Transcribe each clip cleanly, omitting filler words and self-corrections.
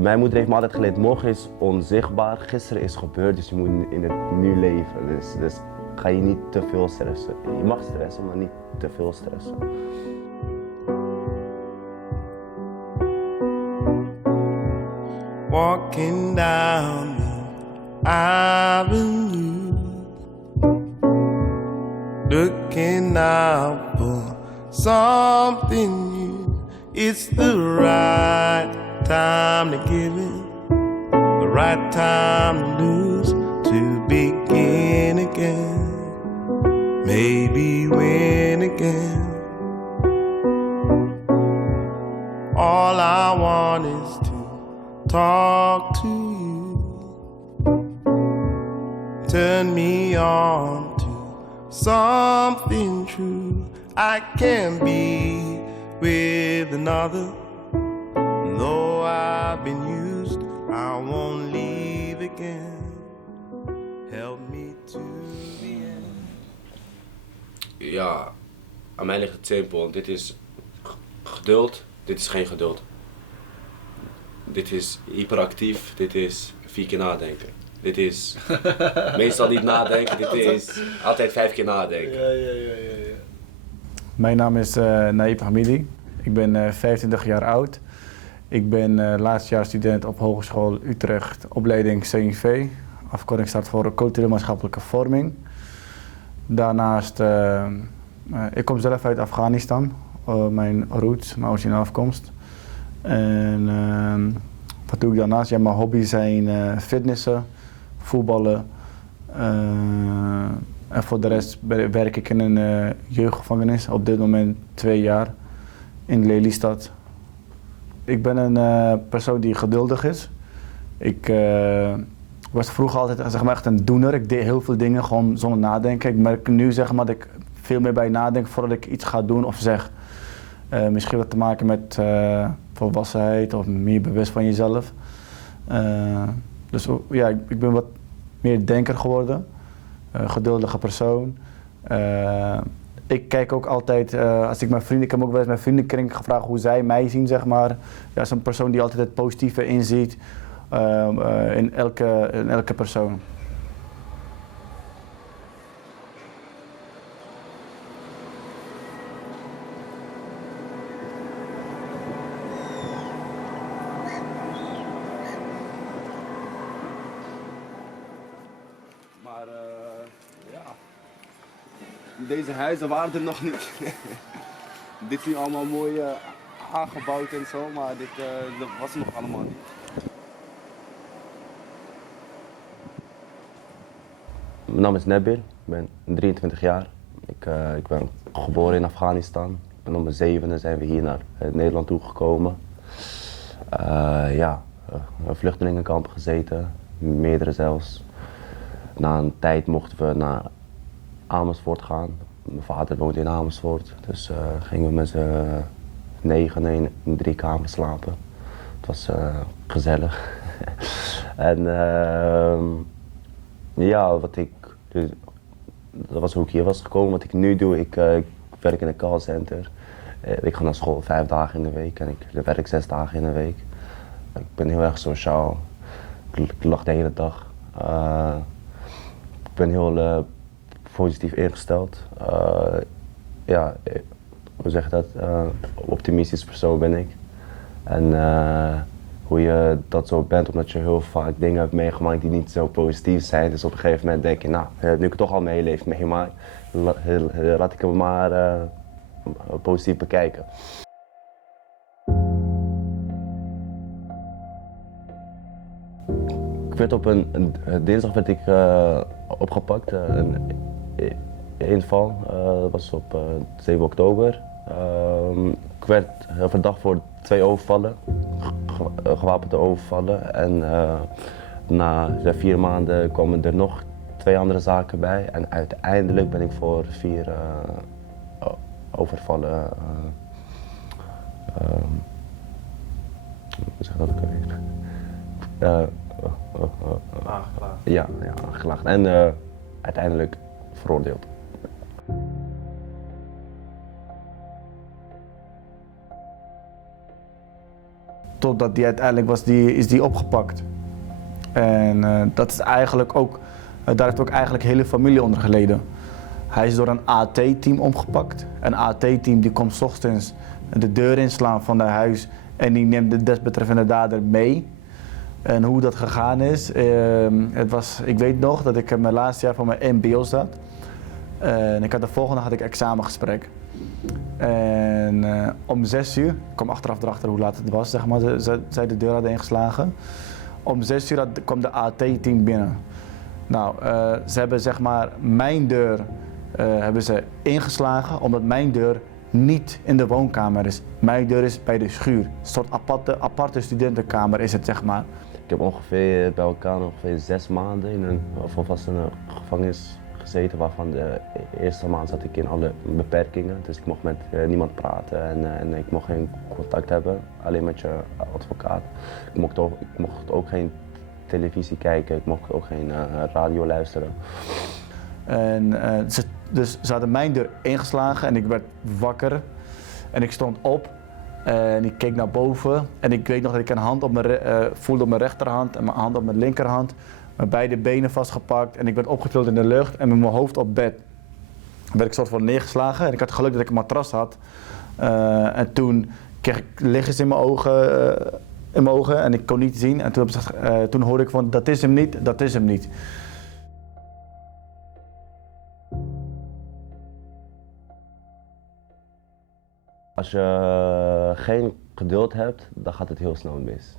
Mijn moeder heeft me altijd geleerd, morgen is onzichtbaar, gisteren is gebeurd, dus je moet in het nu leven. Dus ga je niet te veel stressen. Je mag stressen, maar niet te veel stressen. Walking down the avenue, looking out for something new. It's the right time to give in, the right time to lose, to begin again, maybe win again. All I want is to talk to you, turn me on to something true. I can't be with another. Though I've been used, I won't leave again. Help me to the end. Ja, aan mij ligt het simpel. Dit is geduld, dit is geen geduld. Dit is hyperactief, dit is 4 keer nadenken. Dit is meestal niet nadenken, dit is altijd 5 keer nadenken. Ja. Mijn naam is Naïb Hamidi. Ik ben 25 jaar oud. Ik ben laatstejaarsstudent op Hogeschool Utrecht, opleiding CNV. Afkorting staat voor cultureel maatschappelijke vorming. Daarnaast, ik kom zelf uit Afghanistan, mijn roots, mijn originele afkomst. En wat doe ik daarnaast? Ja, mijn hobby's zijn fitnessen, voetballen. En voor de rest werk ik in een jeugdgevangenis, op dit moment 2 jaar, in Lelystad. Ik ben een persoon die geduldig is. Ik was vroeger altijd zeg maar, echt een doener. Ik deed heel veel dingen gewoon zonder nadenken. Ik merk nu zeg maar, dat ik veel meer bij nadenk voordat ik iets ga doen of zeg. Misschien wat te maken met volwassenheid of meer bewust van jezelf. Dus ja, ik ben wat meer denker geworden. Geduldige persoon. Ik kijk ook altijd, als ik mijn vrienden, ik heb ook wel eens mijn vriendenkring gevraagd hoe zij mij zien, zeg maar. Ja, zo'n persoon die altijd het positieve inziet in elke persoon. Maar ja, deze huizen waren er nog niet. Dit is nu allemaal mooi aangebouwd en zo, maar dat was nog allemaal niet. Mijn naam is Nabil, ik ben 23 jaar. Ik ben geboren in Afghanistan. En om mijn 7e zijn we hier naar Nederland toegekomen. Ja, een vluchtelingenkamp gezeten, meerdere zelfs. Na een tijd mochten we naar Amersfoort gaan. Mijn vader woont in Amersfoort, dus gingen we met z'n 9 in 3 kamers slapen. Het was gezellig. En ja, dat was hoe ik hier was gekomen. Wat ik nu doe, ik werk in een callcenter. Ik ga naar school 5 dagen in de week en ik werk 6 dagen in de week. Ik ben heel erg sociaal. Ik lach de hele dag. Ik ben heel positief ingesteld. Ja, hoe zeg je dat? Optimistisch persoon ben ik. En hoe je dat zo bent, omdat je heel vaak dingen hebt meegemaakt die niet zo positief zijn. Dus op een gegeven moment denk je, nou, nu ik het toch al mijn hele leven meegemaakt, laat ik hem maar positief bekijken. Ik werd op een dinsdag werd ik opgepakt, een inval. Dat was op 7 oktober. Ik werd verdacht voor 2 overvallen, gewapende overvallen. En na 4 maanden kwamen er nog 2 andere zaken bij. En uiteindelijk ben ik voor 4 overvallen. Hoe zeg ik dat ook alweer? ja, aangeklaagd en uiteindelijk veroordeeld. Totdat die uiteindelijk is die opgepakt. En dat is eigenlijk ook, daar heeft ook eigenlijk hele familie onder geleden. Hij is door een AT-team opgepakt. Een AT-team die komt 's ochtends de deur inslaan van het huis en die neemt de desbetreffende dader mee. En hoe dat gegaan is, ik weet nog dat ik in mijn laatste jaar van mijn MBO zat. En de volgende dag had ik examengesprek. En om 6 uur, ik kwam achteraf erachter hoe laat het was, zeg maar, zij de deur hadden ingeslagen. Om 6 uur kwam de AT-team binnen. Nou, ze hebben zeg maar mijn deur hebben ze ingeslagen omdat mijn deur niet in de woonkamer is. Mijn deur is bij de schuur. Een soort aparte studentenkamer is het, zeg maar. Ik heb ongeveer bij elkaar 6 maanden in een volwassenengevangenis gezeten, waarvan de eerste maand zat ik in alle beperkingen. Dus ik mocht met niemand praten en ik mocht geen contact hebben, alleen met je advocaat. Ik mocht ook geen televisie kijken, ik mocht ook geen radio luisteren. En ze hadden mijn deur ingeslagen en ik werd wakker en ik stond op en ik keek naar boven en ik weet nog dat ik een hand voelde op mijn rechterhand en mijn hand op mijn linkerhand, mijn beide benen vastgepakt en ik werd opgetild in de lucht en met mijn hoofd op bed. Dan werd ik soort van neergeslagen en ik had geluk dat ik een matras had en toen kreeg ik lichtjes in mijn ogen en ik kon niet zien en toen hoorde ik van dat is hem niet, dat is hem niet. Als je geen geduld hebt, dan gaat het heel snel mis.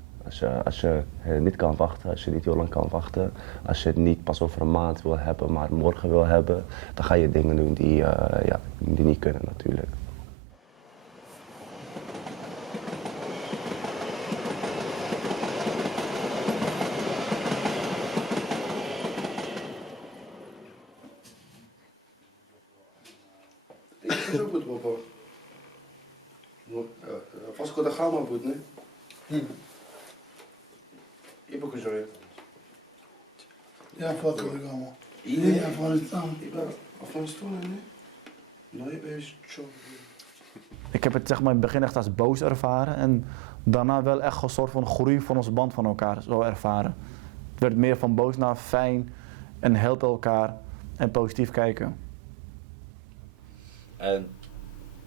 Als je niet kan wachten, als je niet heel lang kan wachten, als je het niet pas over een maand wil hebben, maar morgen wil hebben, dan ga je dingen doen die niet kunnen natuurlijk. Ik ook met Bobo. Vasco da Gama будет, né? E pouco joia. Ja, Vasco da Gama. E In Afghanistan. Afghanistan, né? Nee, ben je zo. Ik heb het zeg maar in het begin echt als boos ervaren en daarna wel echt een soort van groei van onze band van elkaar zo ervaren. Het werd meer van boos naar fijn en helpen elkaar en positief kijken. En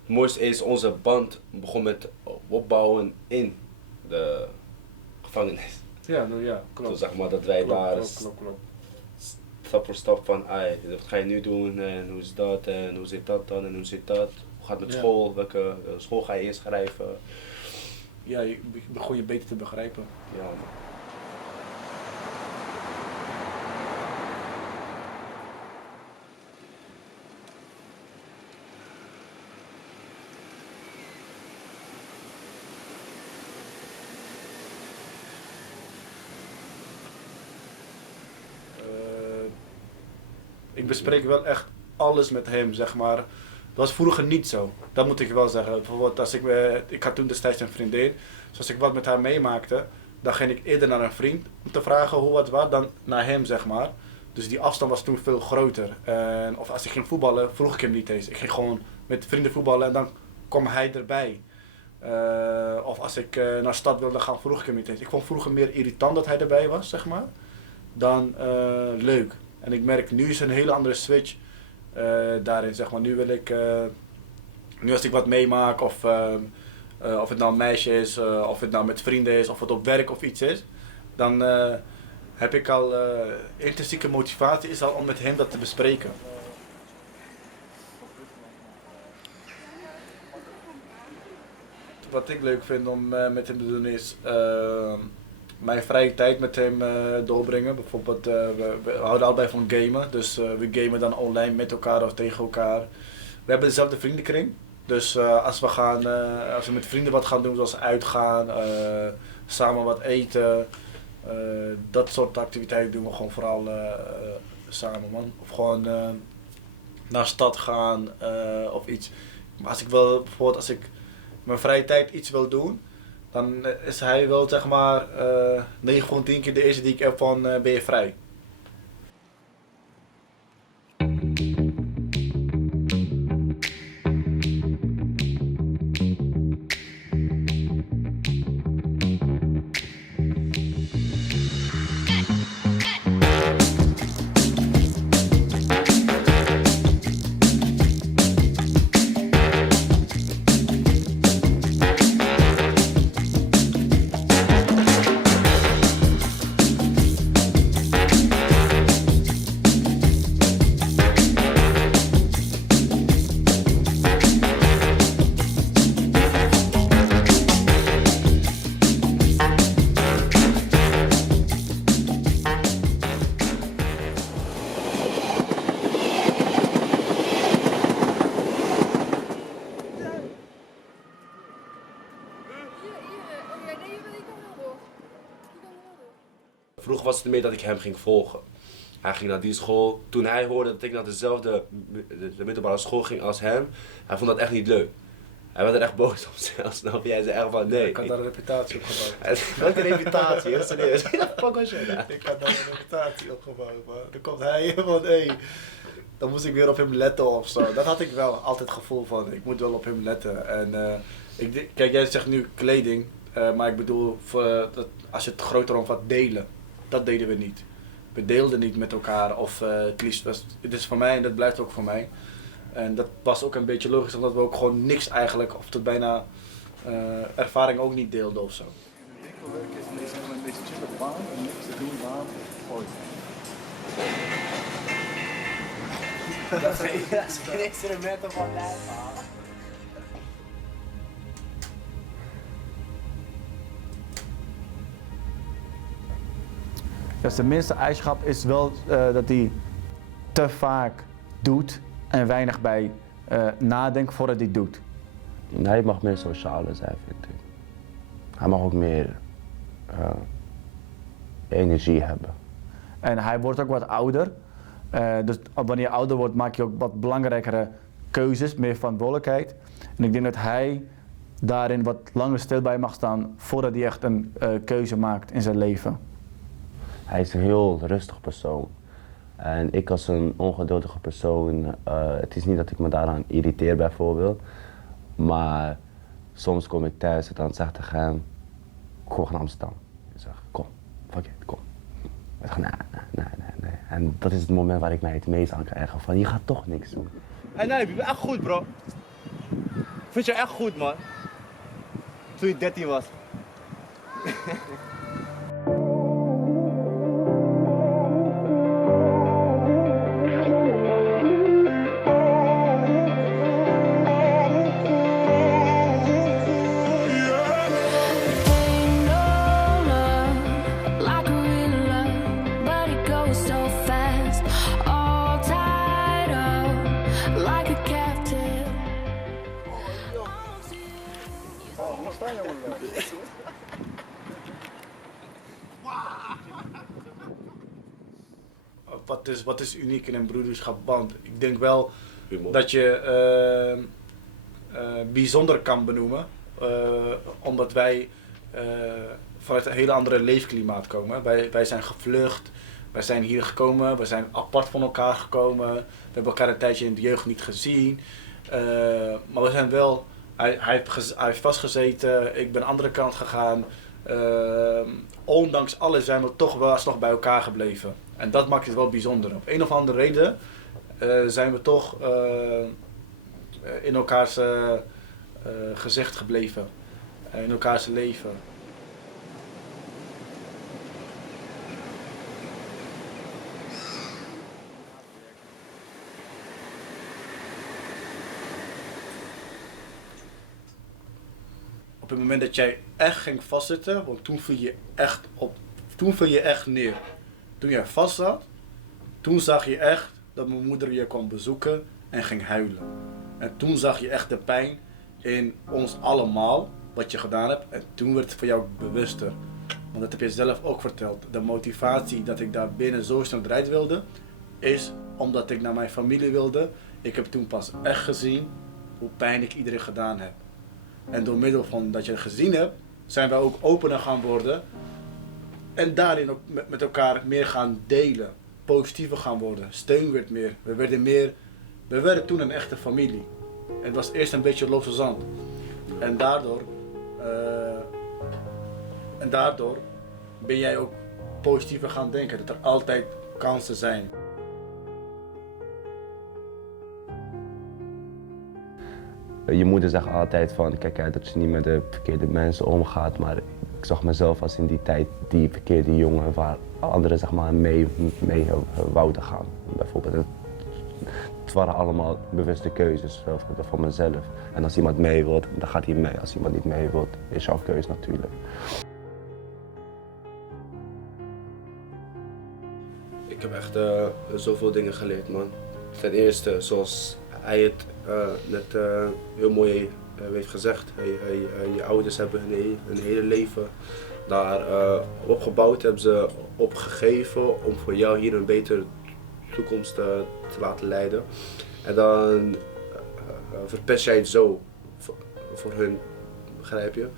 het mooiste is, onze band begon met opbouwen in de gevangenis. Ja, ja, klopt. Toen zeg maar dat wij daar klopt. stap voor stap van, wat ga je nu doen en hoe is dat en hoe zit dat dan en hoe zit dat? Hoe gaat het met school? Welke school ga je inschrijven? Ja, je begon je beter te begrijpen. Ja. Ik bespreek wel echt alles met hem, zeg maar. Dat was vroeger niet zo. Dat moet ik wel zeggen. Bijvoorbeeld als ik had toen destijds een vriendin. Dus als ik wat met haar meemaakte, dan ging ik eerder naar een vriend om te vragen hoe wat was dan naar hem, zeg maar. Dus die afstand was toen veel groter. Of als ik ging voetballen, vroeg ik hem niet eens. Ik ging gewoon met vrienden voetballen en dan kwam hij erbij. Of als ik naar de stad wilde gaan, vroeg ik hem niet eens. Ik vond vroeger meer irritant dat hij erbij was, zeg maar, dan leuk. En ik merk, nu is een hele andere switch daarin, zeg maar. Nu wil ik, nu als ik wat meemaak of het nou een meisje is, of het nou met vrienden is, of het op werk of iets is, dan heb ik al intrinsieke motivatie is al om met hem dat te bespreken. Wat ik leuk vind om met hem te doen is mijn vrije tijd met hem doorbrengen. Bijvoorbeeld, we houden allebei van gamen, dus we gamen dan online met elkaar of tegen elkaar. We hebben dezelfde vriendenkring, dus als we met vrienden wat gaan doen, zoals uitgaan, samen wat eten, dat soort activiteiten doen we gewoon vooral samen, man. Of gewoon naar de stad gaan of iets. Maar als ik mijn vrije tijd iets wil doen, dan is hij wel zeg maar 9 van 10 keer de eerste die ik heb van ben je vrij. Vroeger was het meer dat ik hem ging volgen. Hij ging naar die school. Toen hij hoorde dat ik naar dezelfde de middelbare school ging als hem, hij vond dat echt niet leuk. Hij werd er echt boos op zelfs. Snap je? Hij zei echt van nee. Ik had daar een reputatie op gebouwd. Welke reputatie? Heel serieus. Fuck was jij daar? Ik had daar een reputatie op gebouwd, man. Dan komt hij van hé. Dan moest ik weer op hem letten of zo. Dat had ik wel altijd het gevoel van, ik moet wel op hem letten. En kijk, jij zegt nu kleding, maar ik bedoel, als je het groter omvat, delen. Dat deden we niet. We deelden niet met elkaar of het liefst, het is voor mij en dat blijft ook voor mij. En dat was ook een beetje logisch, omdat we ook gewoon niks eigenlijk, of tot bijna ervaring ook niet deelden of zo. Winkelwerk is een beetje chille baan en niks te doen baan ooit. Dat is geen instrumenten van lijf. Dus de minste eigenschap is wel dat hij te vaak doet en weinig bij nadenkt voordat hij het doet. Hij mag meer socialer zijn, vind ik. Hij mag ook meer energie hebben. En hij wordt ook wat ouder. Dus wanneer je ouder wordt maak je ook wat belangrijkere keuzes, meer verantwoordelijkheid. En ik denk dat hij daarin wat langer stil bij mag staan voordat hij echt een keuze maakt in zijn leven. Hij is een heel rustig persoon. En ik als een ongeduldige persoon, het is niet dat ik me daaraan irriteer bijvoorbeeld. Maar soms kom ik thuis en dan zeg ik tegen hem, kom naar Amsterdam. Ik zeg, kom, fuck it, kom. Hij zegt, nee. En dat is het moment waar ik mij het meest aan krijg van, je gaat toch niks doen. Hey, nee, je bent echt goed, bro. Vind je echt goed, man. Toen je 13 was. Wat is uniek in een broederschapband? Ik denk wel Humor. dat je bijzonder kan benoemen, omdat wij vanuit een hele andere leefklimaat komen. Wij zijn gevlucht, wij zijn hier gekomen, we zijn apart van elkaar gekomen, we hebben elkaar een tijdje in de jeugd niet gezien. Maar we zijn wel, hij heeft vastgezeten, ik ben de andere kant gegaan. Ondanks alles zijn we toch wel alsnog bij elkaar gebleven. En dat maakt het wel bijzonder. Op een of andere reden zijn we toch in elkaars gezicht gebleven. In elkaars leven. Op het moment dat jij echt ging vastzitten, want toen viel je echt neer. Toen jij vast zat, toen zag je echt dat mijn moeder je kwam bezoeken en ging huilen. En toen zag je echt de pijn in ons allemaal, wat je gedaan hebt. En toen werd het voor jou bewuster. Want dat heb je zelf ook verteld. De motivatie dat ik daar binnen zo snel eruit wilde, is omdat ik naar mijn familie wilde. Ik heb toen pas echt gezien hoe pijn ik iedereen gedaan heb. En door middel van dat je het gezien hebt, zijn we ook opener gaan worden. En daarin ook met elkaar meer gaan delen. Positiever gaan worden. Steun werd meer. We werden toen een echte familie. Het was eerst een beetje losse zand. En daardoor ben jij ook positiever gaan denken. Dat er altijd kansen zijn. Je moeder zegt altijd van, kijk uit dat je niet met de verkeerde mensen omgaat, maar ik zag mezelf als in die tijd die verkeerde jongen waar anderen zeg maar mee wouden gaan. Bijvoorbeeld, het waren allemaal bewuste keuzes van mezelf. En als iemand mee wil, dan gaat hij mee. Als iemand niet mee wil, is jouw keus natuurlijk. Ik heb echt zoveel dingen geleerd, man. Ten eerste, zoals hij het net heel mooi heeft gezegd. Je ouders hebben hun hele leven daar opgebouwd, hebben ze opgegeven om voor jou hier een betere toekomst te laten leiden. En dan verpest jij het zo voor hun, begrijp je?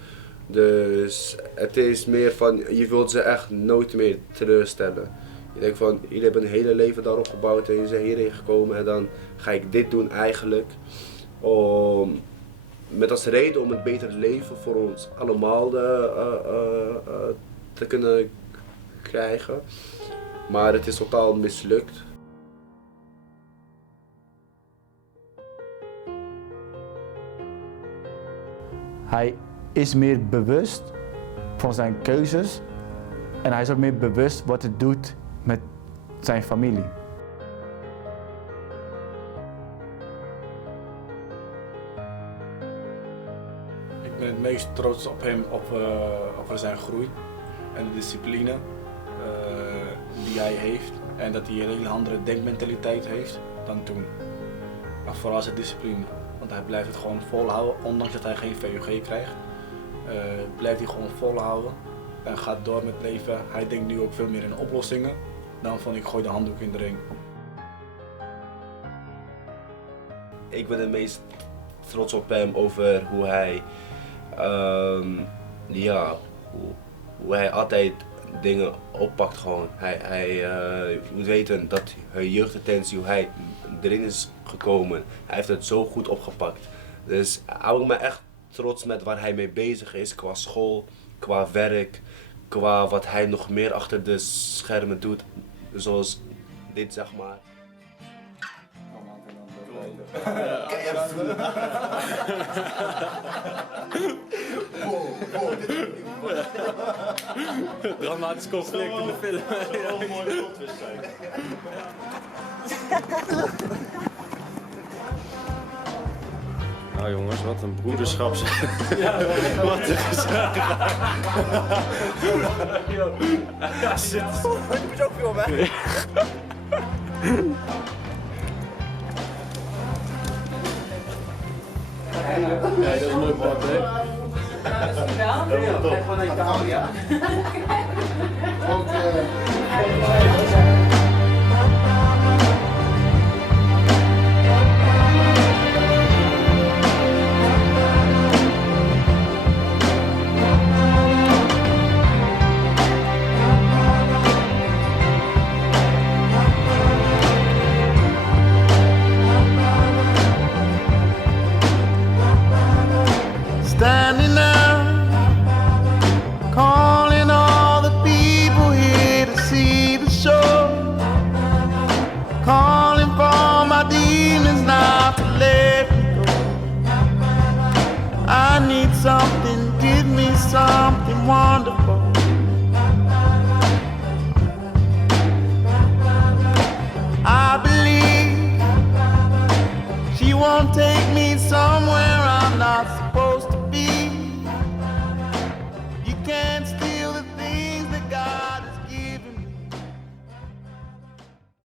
Dus het is meer van, je wilt ze echt nooit meer teleurstellen. Je denkt van, jullie hebben een hele leven daarop gebouwd en jullie zijn hierheen gekomen en dan ga ik dit doen eigenlijk. Met als reden om een beter leven voor ons allemaal te kunnen krijgen. Maar het is totaal mislukt. Hij is meer bewust van zijn keuzes en hij is ook meer bewust wat het doet met zijn familie. Ik ben het meest trots op hem, over zijn groei en de discipline die hij heeft. En dat hij een hele andere denkmentaliteit heeft dan toen. Maar vooral zijn discipline. Want hij blijft het gewoon volhouden, ondanks dat hij geen VUG krijgt. Blijft hij gewoon volhouden en gaat door met leven. Hij denkt nu ook veel meer in oplossingen dan van ik gooi de handdoek in de ring. Ik ben het meest trots op hem over hoe hij, hoe hij altijd dingen oppakt gewoon. Je moet weten dat jeugddetentie, hoe hij erin is gekomen, hij heeft het zo goed opgepakt. Dus ik ben echt trots met waar hij mee bezig is qua school, qua werk, qua wat hij nog meer achter de schermen doet, zoals dit zeg maar. Dramatisch conflict in de film. Heel mooi potwedstrijd. Nou jongens, wat een broederschap. Wat een gezelligheid. Ja, shit. Je moet ook filmen, hè? Nee, dat is een mooi pad, hè? Ja, dat is wel. Ja, top. Gewoon naar Italië, ja. Standing now, calling all the people here to see the show. Calling for my demons not to let